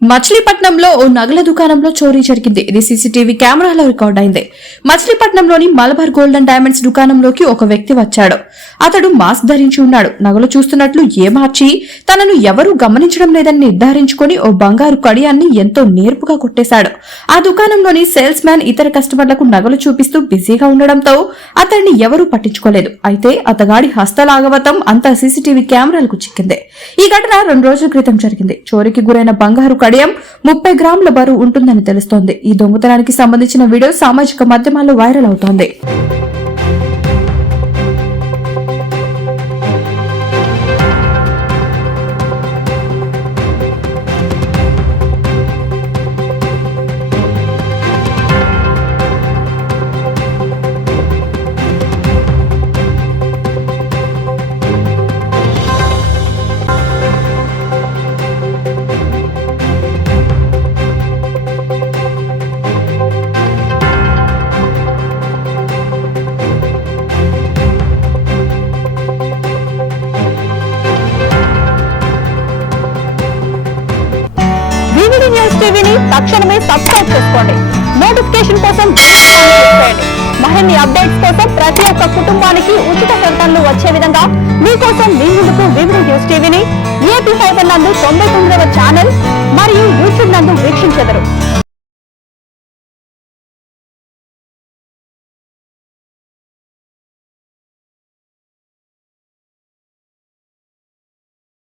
మచిలీపట్నంలో ఓ నగల దుకాణంలో చోరీ జరిగింది. ఇది సీసీటీవీ కెమెరాలో రికార్డ్ అయింది. మచిలీపట్నంలోని మలబార్ గోల్డ్ అండ్ డైమండ్స్ దుకాణంలోకి ఒక వ్యక్తి వచ్చాడు. అతడు మాస్క్ ధరించి ఉన్నాడు. నగలు చూస్తున్నట్లు ఏమార్చి తనను ఎవరూ గమనించడం లేదని నిర్ధారించుకుని ఓ బంగారు కడియాన్ని ఎంతో నేర్పుగా కొట్టేశాడు. ఆ దుకాణంలోని సేల్స్ మ్యాన్ ఇతర కస్టమర్లకు నగలు చూపిస్తూ బిజీగా ఉండడంతో అతన్ని ఎవరూ పట్టించుకోలేదు. అయితే అతగాడి హస్తలాఘవతం అంతా సీసీటీవీ కెమెరాలకు చిక్కింది. ఈ ఘటన 2 రోజుల క్రితం జరిగింది. చోరీకి గురైన బంగారు కడియం 30 గ్రాముల బరువు ఉంటుందని తెలుస్తోంది. ఈ దొంగతనానికి సంబంధించిన వీడియో సామాజిక మాధ్యమాల్లో వైరల్ అవుతోంది. న్యూస్ టీవీని తక్షణమే సబ్స్క్రైబ్ చేసుకోండి. నోటిఫికేషన్ కోసం మరిన్ని అప్డేట్స్ కోసం ప్రతి ఒక్క కుటుంబానికి ఉచిత ప్రకటనలు వచ్చే విధంగా మీకోసం మీ ముందుకు వివిడి న్యూస్ టీవీని AP5 నందు 99వ ఛానల్ మరియు యూట్యూబ్ నందు వీక్షించెదరు.